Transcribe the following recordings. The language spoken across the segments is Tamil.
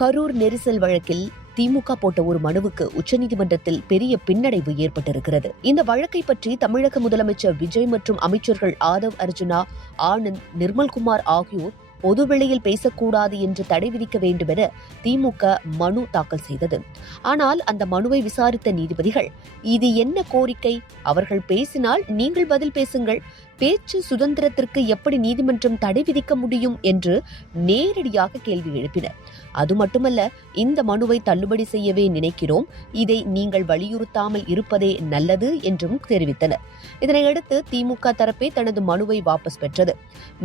கரூர் நெரிசல் வழக்கில் திமுக போட்ட ஒரு மனுவுக்கு உச்சநீதிமன்றத்தில் பெரிய பின்னடைவு ஏற்பட்டிருக்கிறது. இந்த வழக்கை பற்றி தமிழக முதலமைச்சர் விஜய் மற்றும் அமைச்சர்கள் ஆதவ் அர்ஜுனா, ஆனந்த், நிர்மல்குமார் ஆகியோர் பொதுவெளியில் பேசக்கூடாது என்று தடை விதிக்க வேண்டும் என திமுக மனு தாக்கல் செய்தது. ஆனால் அந்த மனுவை விசாரித்த நீதிபதிகள், இது என்ன கோரிக்கை? அவர்கள் பேசினால் நீங்கள் பதில் பேசுங்கள். பேச்சு சுதந்திரத்திற்கு எப்படி நீதிமன்றம் தடை விதிக்க முடியும் என்று நேரடியாக கேள்வி எழுப்பினர். அது மட்டுமல்ல, இந்த மனுவை தள்ளுபடி செய்யவே நினைக்கிறோம், இதை நீங்கள் வலியுறுத்தாமல் இருப்பதே நல்லது என்றும் தெரிவித்தனர். இதனையடுத்து திமுக தரப்பே தனது மனுவை வாபஸ் பெற்றது.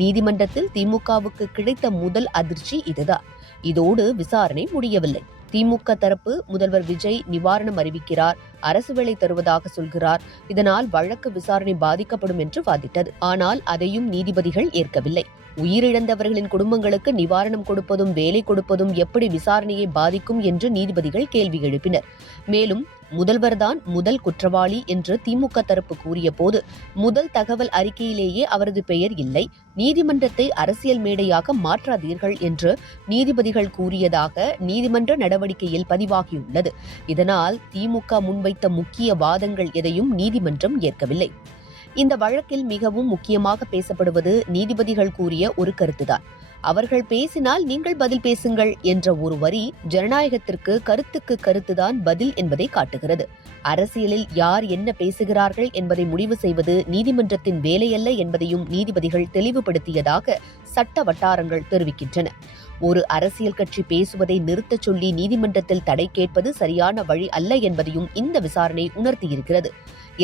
நீதிமன்றத்தில் திமுகவுக்கு கிடைத்த முதல் அதிர்ச்சி இதுதான். இதோடு விசாரணை முடியவில்லை. திமுக தரப்பு முதல்வர் விஜய் நிவாரணம் அறிவிக்கிறார், அரசு வேலை தருவதாக சொல்கிறார், இதனால் வழக்கு விசாரணை பாதிக்கப்படும் என்று வாதிட்டது. ஆனால் அதையும் நீதிபதிகள் ஏற்கவில்லை. உயிரிழந்தவர்களின் குடும்பங்களுக்கு நிவாரணம் கொடுப்பதும் வேலை கொடுப்பதும் எப்படி விசாரணையை பாதிக்கும் என்று நீதிபதிகள் கேள்வி எழுப்பினர். மேலும் முதல்வர்தான் முதல் குற்றவாளி என்று திமுக தரப்பு கூறிய போது முதல் தகவல் அறிக்கையிலேயே அவரது பெயர் இல்லை, நீதிமன்றத்தை அரசியல் மேடையாக மாற்றாதீர்கள் என்று நீதிபதிகள் கூறியதாக நீதிமன்ற நடவடிக்கையில் பதிவாகியுள்ளது. இதனால் திமுக முன்வைத்த முக்கிய வாதங்கள் எதையும் நீதிமன்றம் ஏற்கவில்லை. இந்த வழக்கில் மிகவும் முக்கியமாக பேசப்படுவது நீதிபதிகள் கூறிய ஒரு கருத்துதான். அவர்கள் பேசினால் நீங்கள் பதில் பேசுங்கள் என்ற ஒரு வரி ஜனநாயகத்திற்கு கருத்துக்கு கருத்துதான் பதில் என்பதை காட்டுகிறது. அரசியலில் யார் என்ன பேசுகிறார்கள் என்பதை முடிவு செய்வது நீதிமன்றத்தின் வேலையல்ல என்பதையும் நீதிபதிகள் தெளிவுபடுத்தியதாக சட்ட வட்டாரங்கள் தெரிவிக்கின்றன. ஒரு அரசியல் கட்சி பேசுவதை நிறுத்தச் சொல்லி நீதிமன்றத்தில் தடை கேட்பது சரியான வழி அல்ல என்பதையும் இந்த விசாரணை உணர்த்தியிருக்கிறது.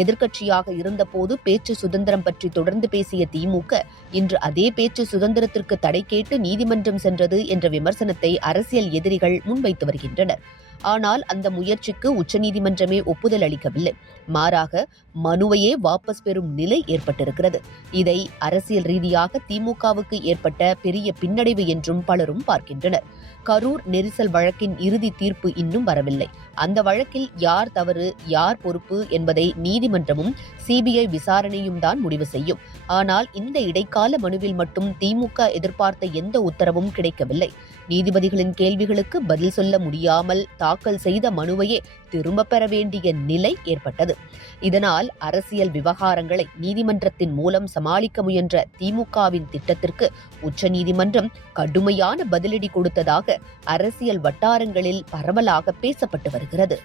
எதிர்க்கட்சியாக இருந்தபோது பேச்சு சுதந்திரம் பற்றி தொடர்ந்து பேசிய திமுக இன்று அதே பேச்சு சுதந்திரத்திற்கு தடை கேட்டு நீதிமன்றம் சென்றது என்ற விமர்சனத்தை அரசியல் எதிரிகள் முன்வைத்து வருகின்றனர். ஆனால் அந்த முயற்சிக்கு உச்சநீதிமன்றமே ஒப்புதல் அளிக்கவில்லை. மாறாக மனுவையே வாபஸ் பெறும் நிலை ஏற்பட்டிருக்கிறது. இதை அரசியல் ரீதியாக திமுகவுக்கு ஏற்பட்ட பெரிய பின்னடைவு என்றும் பலரும் பார்க்கின்றனர். கரூர் நெரிசல் வழக்கின் இறுதி தீர்ப்பு இன்னும் வரவில்லை. அந்த வழக்கில் யார் தவறு, யார் பொறுப்பு என்பதை நீதிமன்றமும் சிபிஐ விசாரணையும் தான் முடிவு செய்யும். ஆனால் இந்த இடைக்கால மனுவில் மட்டும் திமுக எதிர்பார்த்த எந்த உத்தரவும் கிடைக்கவில்லை. நீதிபதிகளின் கேள்விகளுக்கு பதில் சொல்ல முடியாமல் தாக்கல் செய்த மனுவையே திரும்ப பெற வேண்டிய நிலை ஏற்பட்டது. இதனால் அரசியல் விவகாரங்களை நீதிமன்றத்தின் மூலம் சமாளிக்க முயன்ற திமுகவின் திட்டத்திற்கு உச்சநீதிமன்றம் கடுமையான பதிலடி கொடுத்ததாக அரசியல் வட்டாரங்களில் பரவலாக பேசப்பட்டு வருகிறது.